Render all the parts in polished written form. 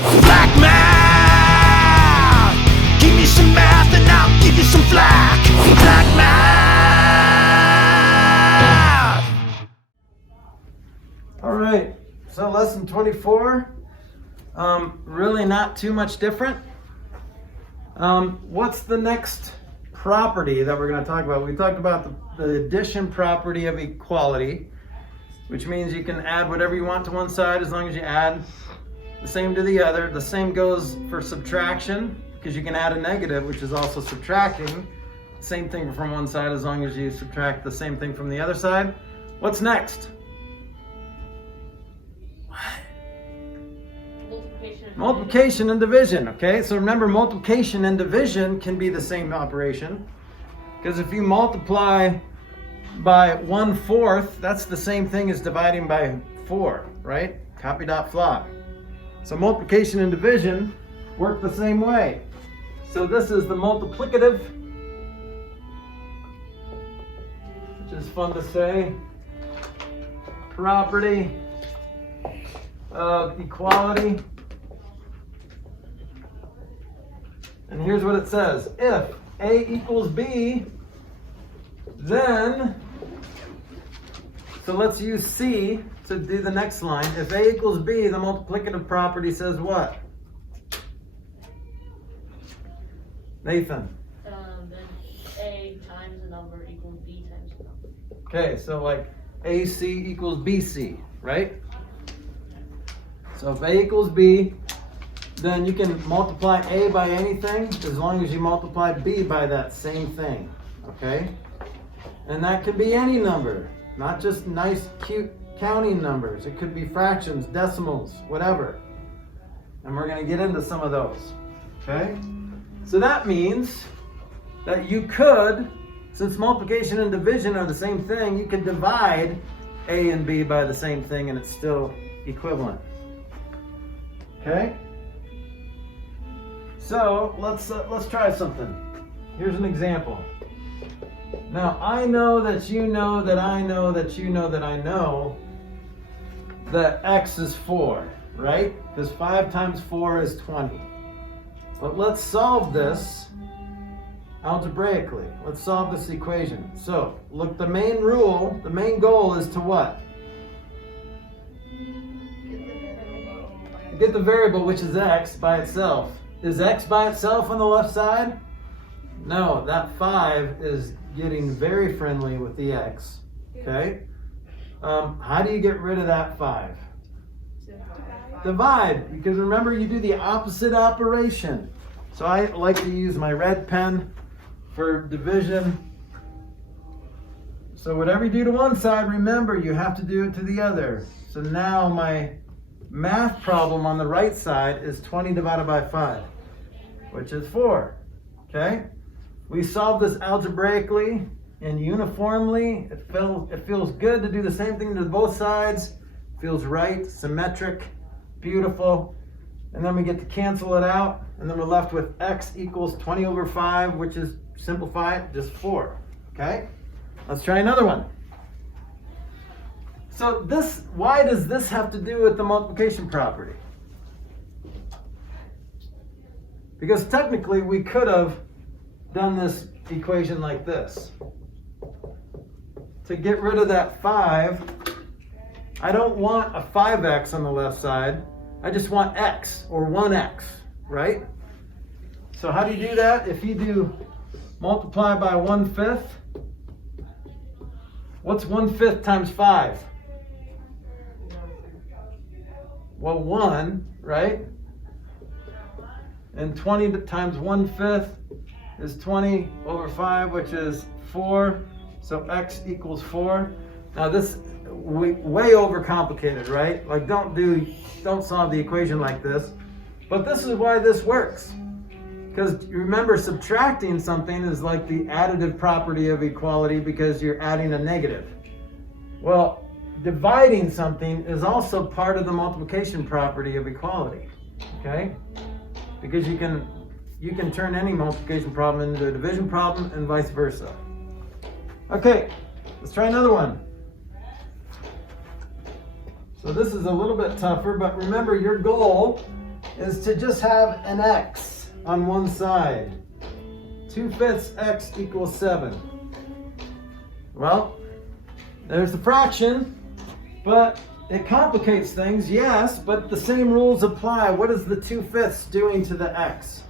Flack math! Give me some math and I'll give you some flack. Flack math! All right, so lesson 24, really not too much different. What's the next property that we're going to talk about? We talked about the addition property of equality, which means you can add whatever you want to one side as long as you add the same to the other. The same goes for subtraction, because you can add a negative, which is also subtracting. Same thing from one side as long as you subtract the same thing from the other side. What's next? Multiplication and division. Okay, so remember, multiplication and division can be the same operation, because if you multiply by 1/4, that's the same thing as dividing by 4, right? Copy dot Flack. So multiplication and division work the same way. So this is the multiplicative, which is fun to say, property of equality. And here's what it says. If A equals B, then, so let's use C to do the next line. If A equals B, the multiplicative property says what? Nathan? Then A times the number equals B times the number. Okay, so like AC equals BC, right? So if A equals B, then you can multiply A by anything as long as you multiply B by that same thing, okay? And that can be any number, not just nice, cute counting numbers. It could be fractions, decimals, whatever. And we're going to get into some of those, okay? So that means that you could, since multiplication and division are the same thing, you could divide A and B by the same thing and it's still equivalent, okay? So let's try something. Here's an example. Now I know that you know that I know that you know that I know that x is 4, right? Because 5 times 4 is 20. But let's solve this algebraically. Let's solve this equation. So look, the main rule, the main goal is to what? Get the variable, which is x, by itself. Is x by itself on the left side? No, that 5 is getting very friendly with the x, okay? How do you get rid of that 5? Divide, because remember, you do the opposite operation. So I like to use my red pen for division. So whatever you do to one side, remember, you have to do it to the other. So now my math problem on the right side is 20 divided by 5, which is 4, okay? We solved this algebraically and uniformly. It feels good to do the same thing to both sides. Feels right, symmetric, beautiful. And then we get to cancel it out, and then we're left with x equals 20 over 5, which is, simplify it, just 4, okay? Let's try another one. So this, why does this have to do with the multiplication property? Because technically we could have done this equation like this. To get rid of that 5, I don't want a 5x on the left side. I just want x, or 1x, right? So how do you do that? If you do multiply by 1/5, what's 1/5 times 5? Well, 1, right? And 20 times 1/5 is 20 over 5, which is 4. So x equals 4. Now this way overcomplicated, right? Like don't solve the equation like this. But this is why this works. Because remember, subtracting something is like the additive property of equality because you're adding a negative. Well, dividing something is also part of the multiplication property of equality, okay? Because you can turn any multiplication problem into a division problem and vice versa. Okay, let's try another one. So this is a little bit tougher, but remember, your goal is to just have an x on one side. 2/5 x equals 7. Well, there's the fraction, but it complicates things, yes, but the same rules apply. What is the 2/5 doing to the x?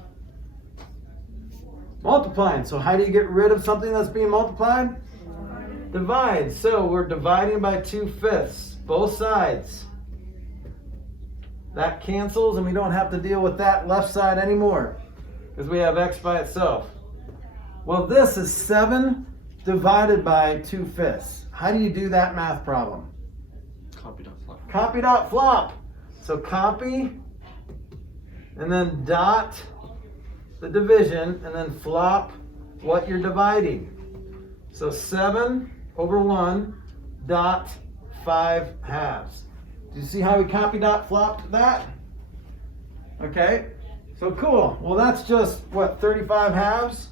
Multiplying. So how do you get rid of something that's being multiplied? Divide. So we're dividing by 2/5, both sides. That cancels and we don't have to deal with that left side anymore because we have x by itself. Well, this is 7 divided by 2/5. How do you do that math problem? Copy dot flop. Copy dot flop. So copy and then dot the division and then flop what you're dividing. So 7 over 1 dot 5/2. Do you see how we copy dot flopped that? Okay, so cool. Well, that's just what, 35/2?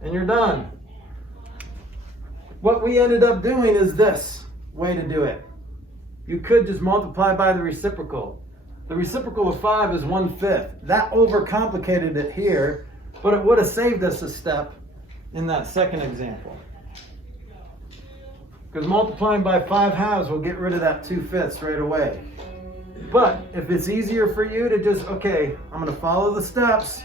And you're done. What we ended up doing is this way to do it. You could just multiply by the reciprocal. The reciprocal of 5 is 1/5. That overcomplicated it here, but it would have saved us a step in that second example. Because multiplying by 5/2 will get rid of that 2/5 right away. But if it's easier for you to just, okay, I'm going to follow the steps,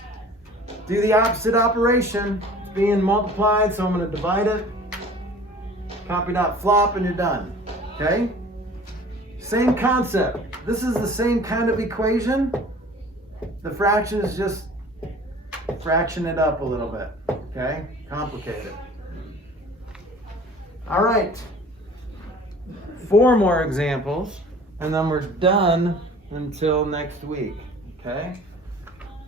do the opposite operation. It's being multiplied, so I'm going to divide it. Copy dot flop and you're done. Okay? Same concept. This is the same kind of equation. The fraction is just fraction it up a little bit. Okay? Complicated. All right. 4 more examples and then we're done until next week. Okay?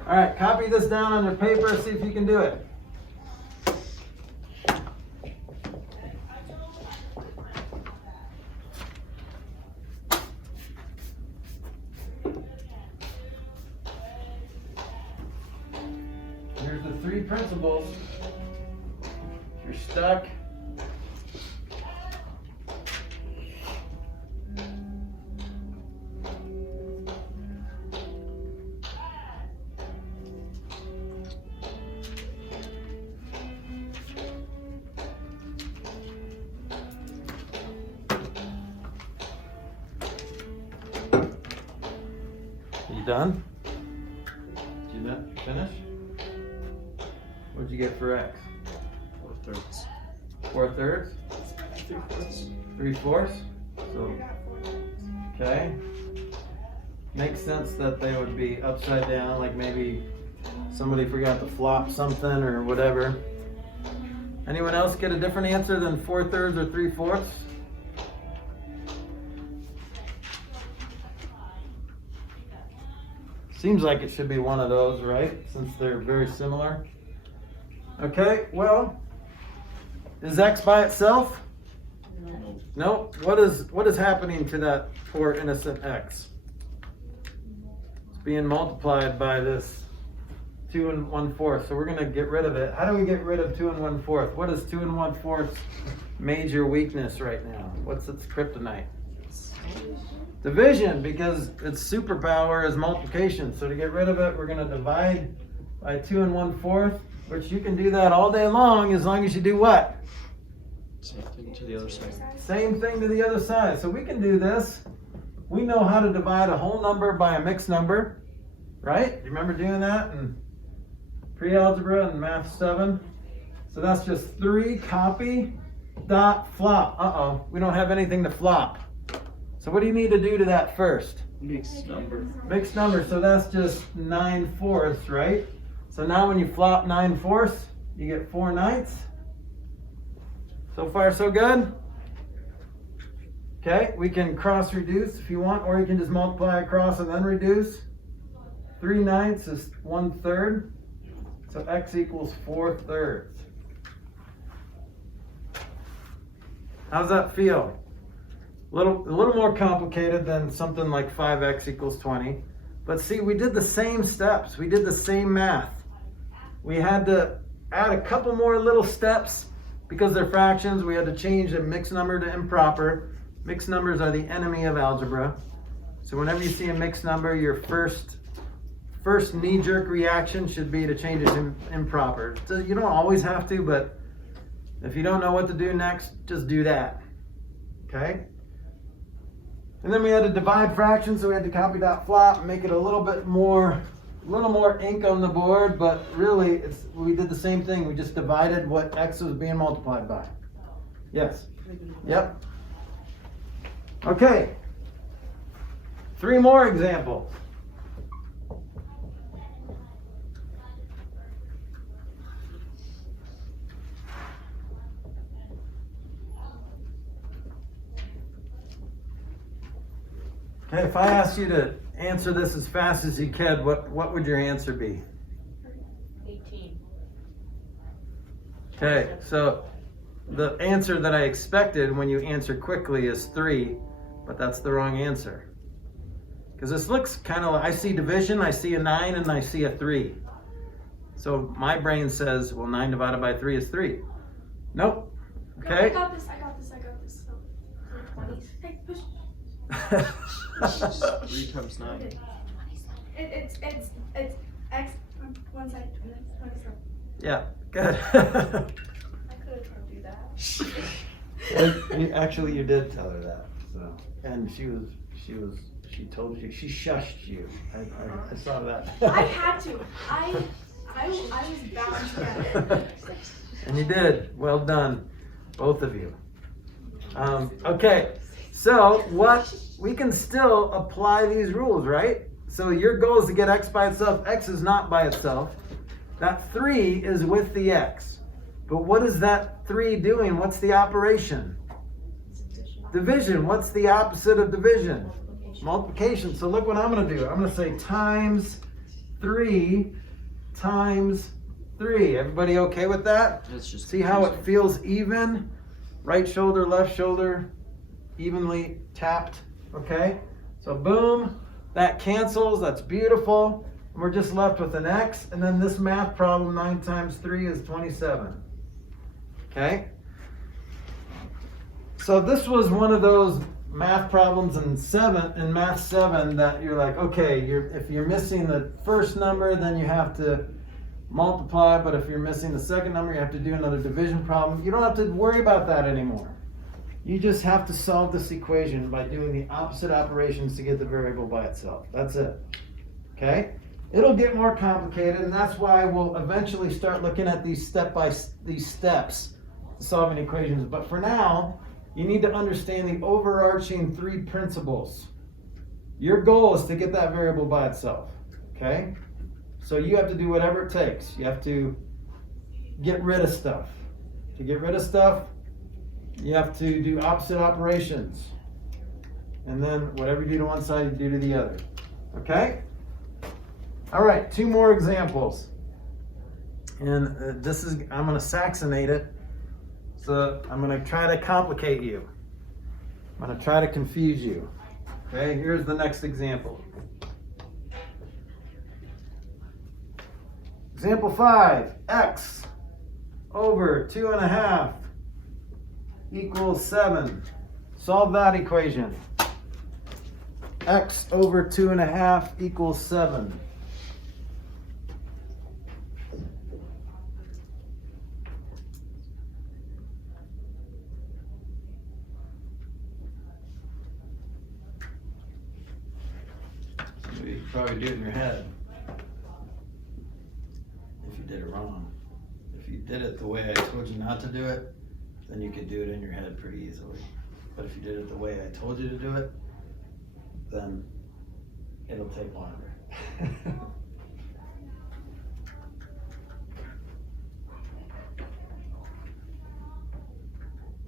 All right, copy this down on your paper, see if you can do it. Here's the 3 principles. If you're stuck, done? Did you not finish? What'd you get for x? 4/3. 4/3? 3/4? So, okay. Makes sense that they would be upside down, like maybe somebody forgot to flop something or whatever. Anyone else get a different answer than 4/3 or 3/4? Seems like it should be one of those, right? Since they're very similar. Okay, well, is x by itself? No. What is happening to that poor innocent x? It's being multiplied by this 2 1/4. So we're going to get rid of it. How do we get rid of 2 1/4? What is 2 1/4 major weakness right now? What's its kryptonite? Division, because its superpower is multiplication. So to get rid of it, we're going to divide by 2 1/4, which you can do that all day long as you do what? Same thing to the other side. Same thing to the other side. So we can do this. We know how to divide a whole number by a mixed number, right? You remember doing that in pre-algebra and math 7? So that's just 3 copy dot flop. Uh-oh, we don't have anything to flop. So what do you need to do to that first? Mixed number. Mixed number, so that's just 9/4, right? So now when you flop 9/4, you get 4/9. So far so good? Okay, we can cross reduce if you want, or you can just multiply across and then reduce. 3/9 is 1/3, so x equals 4/3. How's that feel? A little more complicated than something like 5x equals 20. But see, we did the same steps. We did the same math. We had to add a couple more little steps because they're fractions. We had to change a mixed number to improper. Mixed numbers are the enemy of algebra. So whenever you see a mixed number, your first knee-jerk reaction should be to change it to improper. So you don't always have to, but if you don't know what to do next, just do that. Okay? And then we had to divide fractions, so we had to copy that flop and make it a little more ink on the board, but really we did the same thing. We just divided what x was being multiplied by. Yes? Yep. Okay. 3 more examples. Okay, if I asked you to answer this as fast as you could, what would your answer be? 18. Okay, so the answer that I expected when you answer quickly is 3, but that's the wrong answer. Because this looks kind of like, I see division, I see a 9, and I see a 3. So my brain says, well, 9 divided by 3 is 3. Nope. No, Okay. I got this. So, 20. Hey, push. 3 times 9. It's x on one side, 27. Yeah, good. I could have told you that. Actually, you did tell her that. So, and she told you, she shushed you. I saw that. I had to. I was bound to. And you did. Well done, both of you. Okay, so we can still apply these rules, right? So your goal is to get x by itself. X is not by itself. That 3 is with the x. But what is that 3 doing? What's the operation? Division. What's the opposite of division? Multiplication. So look what I'm going to do. I'm going to say times 3 times 3. Everybody okay with that? It's just See how it confusing. feels even? Right shoulder, left shoulder, evenly tapped. Okay? So boom, that cancels. That's beautiful. And we're just left with an x. And then this math problem, 9 times 3 is 27. Okay? So this was one of those math problems in math 7 that you're like, okay, if you're missing the first number, then you have to multiply, but if you're missing the second number, you have to do another division problem. You don't have to worry about that anymore. You just have to solve this equation by doing the opposite operations to get the variable by itself. That's it. Okay? It'll get more complicated, and that's why we'll eventually start looking at these steps to solving equations. But for now, you need to understand the overarching 3 principles. Your goal is to get that variable by itself. Okay? So you have to do whatever it takes. You have to get rid of stuff. To get rid of stuff, you have to do opposite operations. And then whatever you do to one side, you do to the other. Okay? All right, 2 more examples. And I'm going to Saxonate it. So I'm going to try to complicate you. I'm going to try to confuse you. Okay, here's the next example. Example 5, x over 2.5 equals 7. Solve that equation. X over 2.5 equals 7. You could probably do it in your head. If you did it wrong. If you did it the way I told you not to do it, then you could do it in your head pretty easily. But if you did it the way I told you to do it, then it'll take longer. Do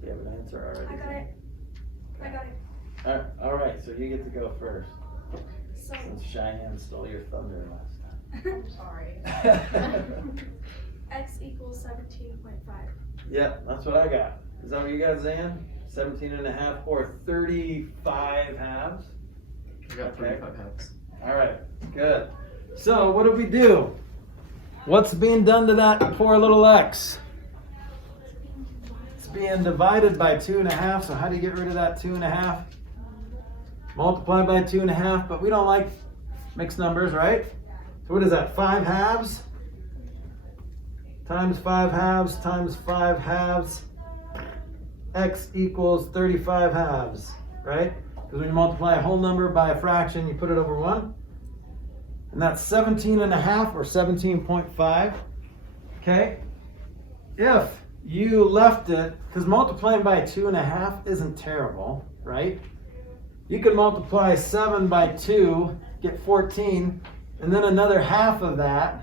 you have an answer already? I got it. All right, so you get to go first. So, Since Cheyenne stole your thunder last time. I'm sorry. X equals 17.5. Yeah, that's what I got. Is that what you got, Zan? 17.5 or 35 halves? I got 35 halves. All right, good. So what do we do? What's being done to that poor little x? It's being divided by 2.5. So how do you get rid of that 2.5? multiply by 2.5, but we don't like mixed numbers, right? So what is that, 5 halves? Times 5 halves times 5 halves. X equals 35 halves, right? Because when you multiply a whole number by a fraction, you put it over 1. And that's 17.5 or 17.5. Okay? If you left it, because multiplying by 2.5 isn't terrible, right? You can multiply 7 by 2, get 14, and then another half of that,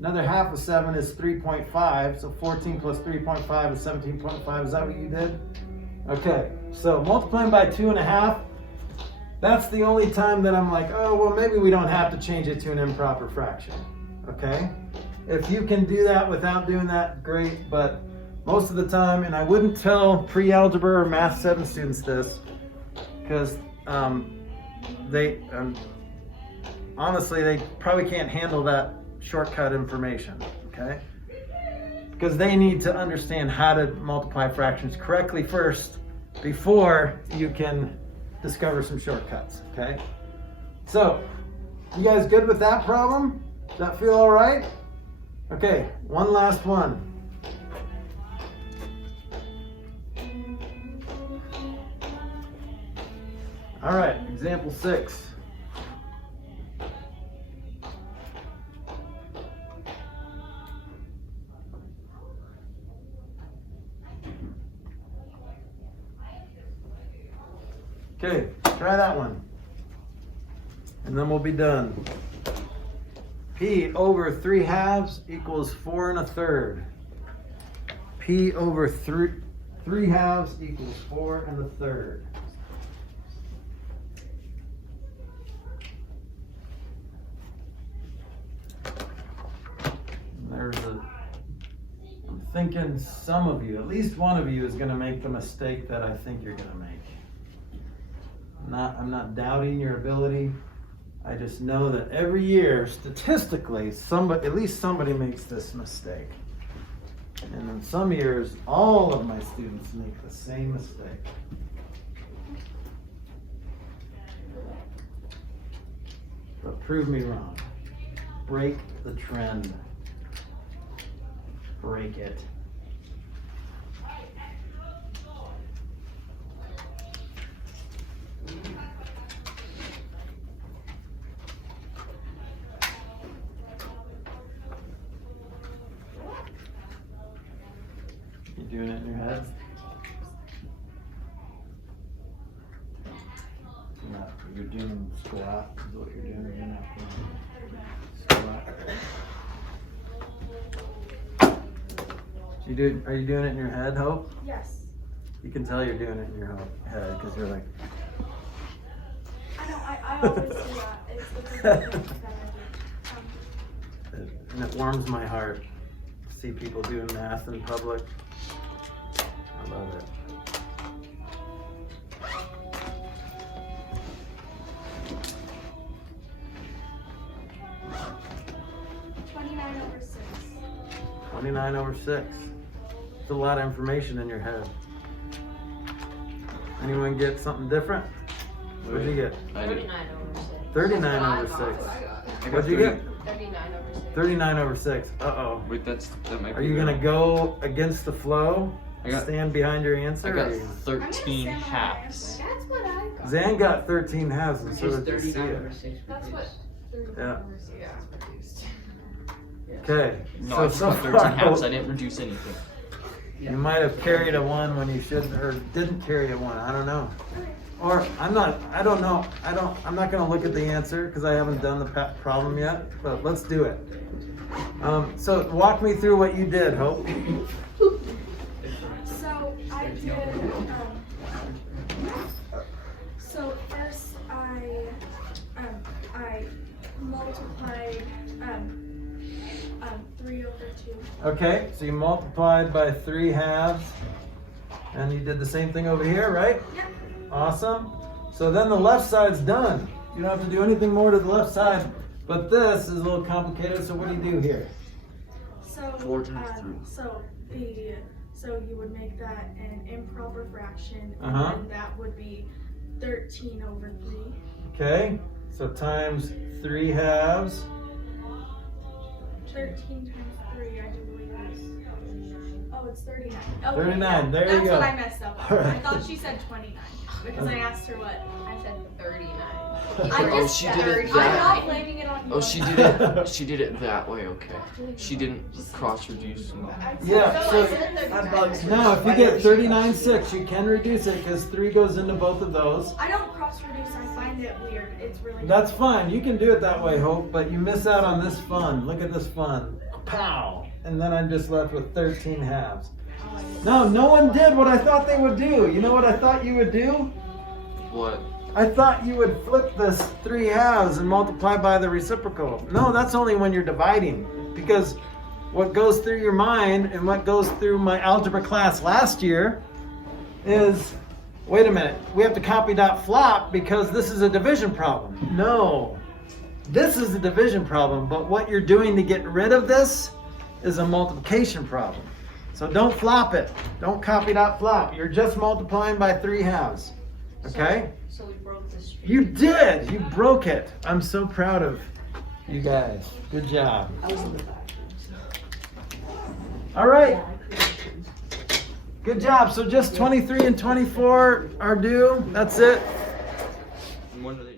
another half of 7 is 3.5, so 14 plus 3.5 is 17.5. Is that what you did? Okay, so multiplying by 2.5, that's the only time that I'm like, oh, well, maybe we don't have to change it to an improper fraction, okay? If you can do that without doing that, great, but most of the time, and I wouldn't tell pre-algebra or math 7 students this, because honestly, they probably can't handle that shortcut information, okay? Because they need to understand how to multiply fractions correctly first before you can discover some shortcuts, okay? So, you guys good with that problem? Does that feel all right? Okay, one last one. All right, example 6. Okay, try that one. And then we'll be done. P over 3 halves equals 4 1/3. P over 3 halves equals 4 1/3. I'm thinking some of you, at least one of you, is going to make the mistake that I think you're going to make. I'm not doubting your ability. I just know that every year, statistically, at least somebody makes this mistake. And in some years, all of my students make the same mistake. But prove me wrong. Break the trend. Break it. You doing it in your head? No, you're doing squat is what you're doing. You're not doing squat. Are you doing it in your head, Hope? Yes. You can tell you're doing it in your head because you're like. I know. I always do that. It's the first thing that I do. And it warms my heart to see people doing math in public. I love it. over 6. 29 over 6. It's a lot of information in your head. Anyone get something different? What did you get? 39 over 6. 39 over 6. What'd you get? 39 over 6. 39 over 6. Uh-oh. Wait, that might Are be you going to wrong. go against the flow? Stand behind your answer? I got or you- 13 halves. That's what I got. Zan got 13 halves and so Is did 39 over Lucia. 6 That's what. reduced? Yeah. Yeah. Okay. No, so I just got 13 far, halves. I didn't reduce anything. You might have carried a 1 when you shouldn't, or didn't carry a 1. I don't know. Or I don't know. I'm not going to look at the answer because I haven't done the problem yet, but let's do it. So walk me through what you did, Hope. So I did. So first I multiplied 3 over 2. Okay, so you multiplied by 3 halves, and you did the same thing over here, right? Yep. Awesome. So then the left side's done. You don't have to do anything more to the left side, but this is a little complicated, so what do you do here? So 4 times 3. so you would make that an improper fraction, and Uh-huh. then that would be 13 over 3. Okay, so times 3 halves. 13 times 3, I do believe is. Oh, it's 39. Okay, 39, yeah, there you that's go. what I messed up on. I Alright. thought she said 29 because I asked her what. I said 39. I Oh, just she did it I'm that. not blaming it on you. Oh, she did it. She did it that way. Okay. She didn't cross reduce. Yeah, So so I said 39. now if you get 39/6, you can reduce it because 3 goes into both of those. I don't cross reduce. I find it weird. It's really. That's fine. You can do it that way, Hope, but you miss out on this fun. Look at this fun. Pow! And then I'm just left with 13 halves. No, no one did what I thought they would do. You know what I thought you would do? What? I thought you would flip this 3 halves and multiply by the reciprocal. No, that's only when you're dividing. Because what goes through your mind and what goes through my algebra class last year is, wait a minute, we have to copy dot flop because this is a division problem. No, this is a division problem, but what you're doing to get rid of this is a multiplication problem. So don't flop it. Don't copy dot flop. You're just multiplying by 3 halves. Okay? So we broke the streak. You did! You broke it. I'm so proud of you guys. Good job. I was in the bathroom. All right. Good job. So just 23 and 24 are due. That's it. And when are they?